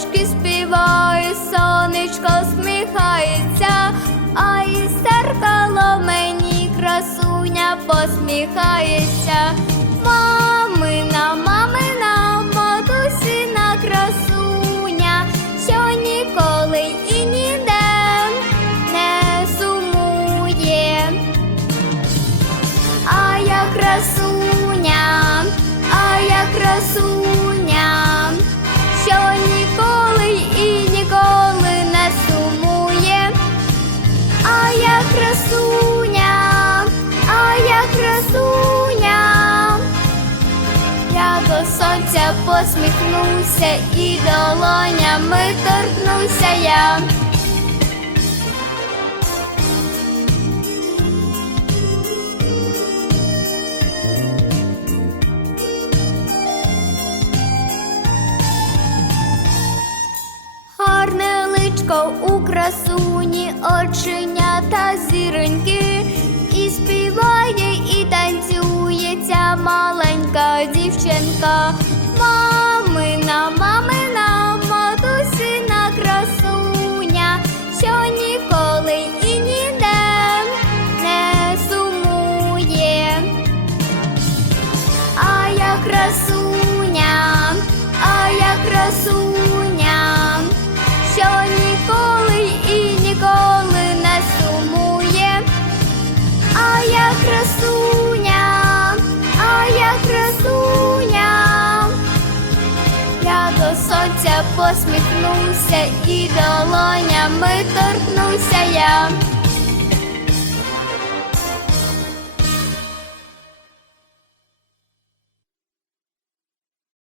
пташки співають, сонечко сміхається, а й зеркало мені красуня посміхається. Сонця посміхнуся і долонями торкнуся я. Гарне личко у красуні, оченята зіроньки, і співає, і танцює ця маленька дівчинка. Мамина, мамина, сонця посміхнувся і долонями торкнуся я.